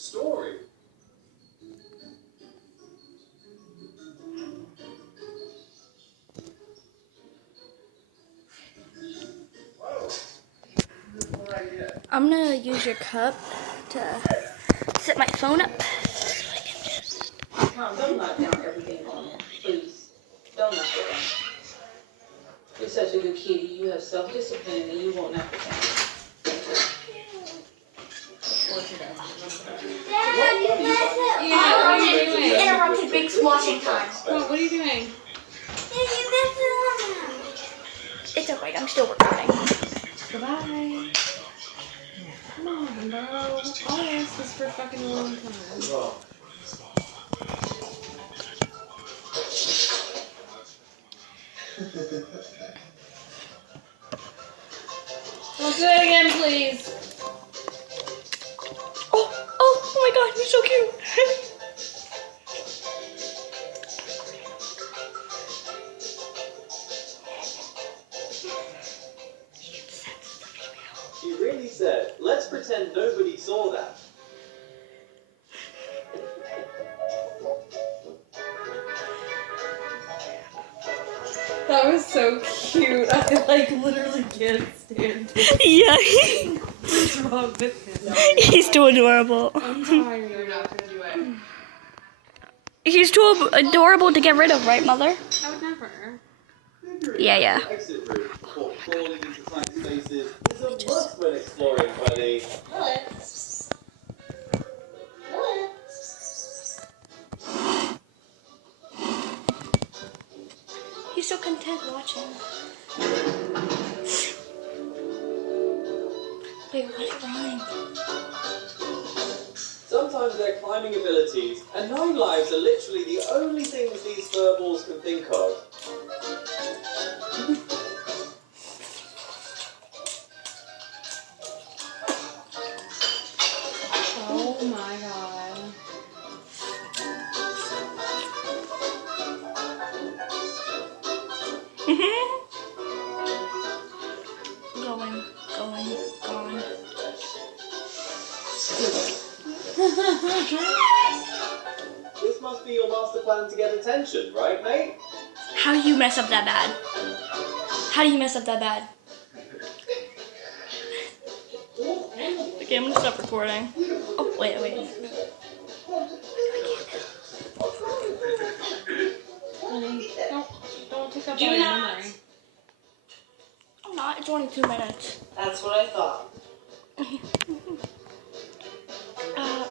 story. I'm gonna use your cup to set my phone up so I can just. Mom, don't knock down everything on it, please. Don't knock it down. You're such a good kitty. You have self-discipline and you won't knock it down. Interrupted Big's washing time. What are you doing? It's alright, I'm still recording. Goodbye. Come on, bro. All I asked is for a fucking long time. Let's do it again, please. Oh my god, you're so cute. He really said, let's pretend nobody saw that. That was so cute. I like literally can't stand it. Yeah, What's wrong with him? he's too adorable. I'm tired. You're not gonna do it. He's too adorable to get rid of, right, Mother? I would never. Yeah. The exit route for falling into tight spaces is a must when exploring, buddy. He's so content watching. Wait, what rhyme? Sometimes their climbing abilities and 9 lives are literally the only things these furballs can think of. Oh my god. Going, gone. This must be your master plan to get attention, right, mate? How do you mess up that bad? How do you mess up that bad? Okay, I'm gonna stop recording. Oh, wait. Honey, don't take up Do all your not. memory. I'm not, it's only 2 minutes. That's what I thought.